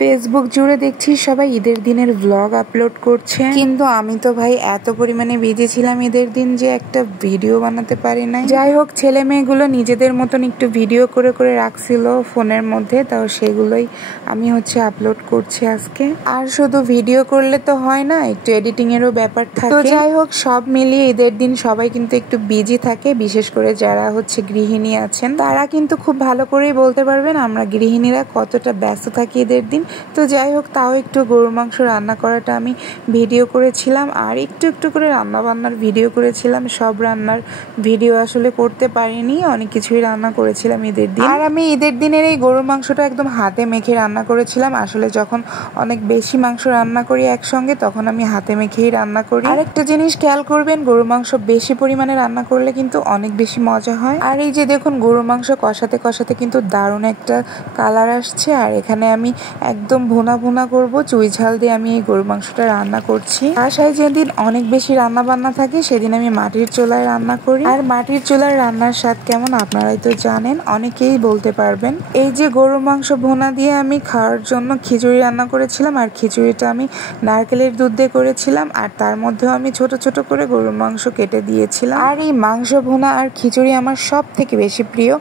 Facebook জুড়ে দেখছি সবাই ঈদের দিনের ব্লগ আপলোড করছে, কিন্তু আমি তো ভাই এত পরিমাণে বিজি ছিলাম ঈদের দিন যে একটা ভিডিও বানাতে পারি নাই। যাই হোক, ছেলে মেয়েগুলো নিজেদের মতন একটু ভিডিও করে করে রাখছিল ফোনের মধ্যে, তাও সেগুলোই আমি আপলোড করছি আজকে। আর শুধু ভিডিও করলে তো হয় না, একটু এডিটিং এরও ব্যাপার থাকে। তো যাই হোক, সব মিলিয়ে ঈদের দিন সবাই কিন্তু একটু বিজি থাকে, বিশেষ করে যারা গৃহিণী আছেন তারা কিন্তু খুব ভালো করেই বলতে পারবেন আমরা গৃহিণীরা কতটা ব্যস্ত থাকি ঈদের দিন। তো যাই হোক, তাও একটু গরুর মাংস রান্না করাটা আমি ভিডিও করেছিলাম, আর একটু একটু করে রান্না বান্নার ভিডিও করেছিলাম। সব রান্নার ভিডিও আসলে করতে পারিনি, অনেক কিছুই রান্না করেছিলাম ঈদের দিন। আর আমি ঈদের দিনের এই গরুর মাংসটা একদম হাতে মেখে রান্না করেছিলাম। আসলে যখন অনেক বেশি মাংস রান্না করি একসঙ্গে, তখন আমি হাতে মেখেই রান্না করি। আর একটা জিনিস খেয়াল করবেন, গরুর মাংস বেশি পরিমাণে রান্না করলে কিন্তু অনেক বেশি মজা হয়। আর এই যে দেখুন, গরুর মাংস কষাতে কষাতে কিন্তু দারুণ একটা কালার আসছে। আর এখানে আমি একদম ভুনা ভুনা করব, চুই ঝাল দিয়ে আমি এই গরুর মাংসটা রান্না করছি। বাসায় যেদিন অনেক বেশি রান্না বান্না থাকে সেদিন আমি মাটির চুলায় রান্না করি। আর মাটির চুলার রান্নার স্বাদ কেমন আপনারাই তো জানেন, অনেকেই বলতে পারবেন। এই যে গরুর মাংস ভুনা দিয়ে আমি খাওয়ার জন্য খিচুড়ি রান্না করেছিলাম, আর খিচুড়িটা আমি নারকেলের দুধ দিয়ে করেছিলাম, আর তার মধ্যেও আমি ছোট ছোট করে গরুর মাংস কেটে দিয়েছিলাম। আর এই মাংস ভুনা আর খিচুড়ি আমার সব থেকে বেশি প্রিয়।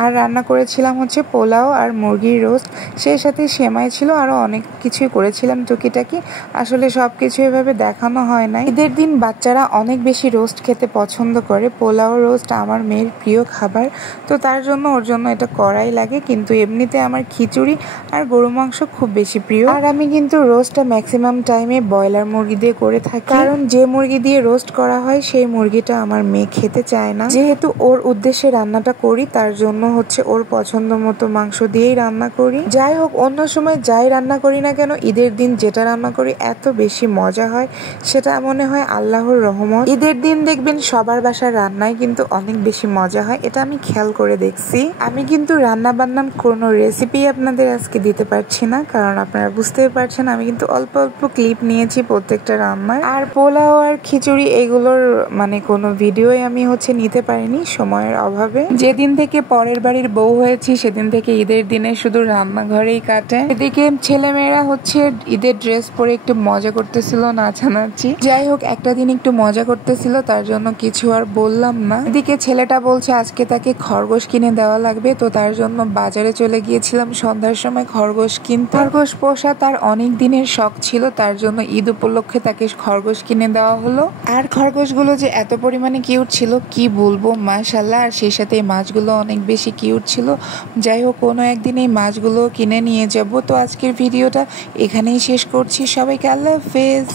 আর রান্না করেছিলাম পোলাও আর মুরগির রোস্ট, সেই সাথে সেমাই ছিল, আরো অনেক কিছুই করেছিলাম টুকিটাকি। আসলে সবকিছু এভাবে দেখানো হয় না। ঈদের দিন বাচ্চারা অনেক বেশি রোস্ট খেতে পছন্দ করে। পোলাও রোস্ট আমার মেয়ের প্রিয় খাবার, তো তার জন্য ওর জন্য এটা করাই লাগে। কিন্তু এমনিতে আমার খিচুড়ি আর গরু মাংস খুব বেশি প্রিয়। আর আমি কিন্তু রোস্টটা ম্যাক্সিমাম টাইমে ব্রয়লার মুরগি দিয়ে করে থাকি, কারণ যে মুরগি দিয়ে রোস্ট করা হয় সেই মুরগিটা আমার মেয়ে খেতে চায় না। যেহেতু ওর উদ্দেশ্যে রান্নাটা করি, তার জন্য ওর পছন্দ মতো মাংস দিয়েই রান্না করি। যাই হোক, অন্য সময় যাই রান্না করি না কেন, ঈদের দিন যেটা রান্না করি এত বেশি মজা হয়, সেটা মনে হয় আল্লাহর রহমত। ঈদের দিন দেখবেন সবার বাসার রান্নায় কিন্তু অনেক বেশি মজা হয়, এটা আমি খেয়াল করে দেখছি। আমি কিন্তু রান্না বান্নার কোনো রেসিপি আপনাদের আজকে দিতে পারছি না, কারণ আপনারা বুঝতেই পারছেন আমি কিন্তু অল্প অল্প ক্লিপ নিয়েছি প্রত্যেকটা রান্নার। আর পোলাও আর খিচুড়ি এগুলোর কোনো ভিডিওই আমি নিতে পারিনি সময়ের অভাবে। যেদিন থেকে পরের বাড়ির বউ হয়েছি সেদিন থেকে ঈদের দিনে শুধু রান্নাঘরেই কাটে। এদিকে ছেলেমেয়েরা ঈদের ড্রেস পরে একটু মজা করতেছিল, নাচানাচি। যাই হোক, একটা দিন একটু মজা করতেছিল, তার জন্য কিছু আর বললাম না। এদিকে ছেলেটা বলছে আজকে তাকে খরগোশ কিনে দেওয়া লাগবে, তো তার জন্য বাজারে চলে গিয়েছিলাম সন্ধ্যার সময় খরগোশ কিনতে। খরগোশ পোষা তার অনেক দিনের শখ ছিল, তার জন্য ঈদ উপলক্ষে তাকে খরগোশ কিনে দেওয়া হলো। আর খরগোশগুলো যে এত পরিমাণে কিউট ছিল কি বলবো, মাশাআল্লাহ। আর সেই সাথে এই মাছগুলো অনেক বেশি কিউট ছিল। যাই হোক, কোনো একদিন এই মাছগুলো কিনে নিয়ে যাব। তো আজকের ভিডিওটা এখানেই শেষ করছি। সবাইকে আল্লাহ হাফেজ।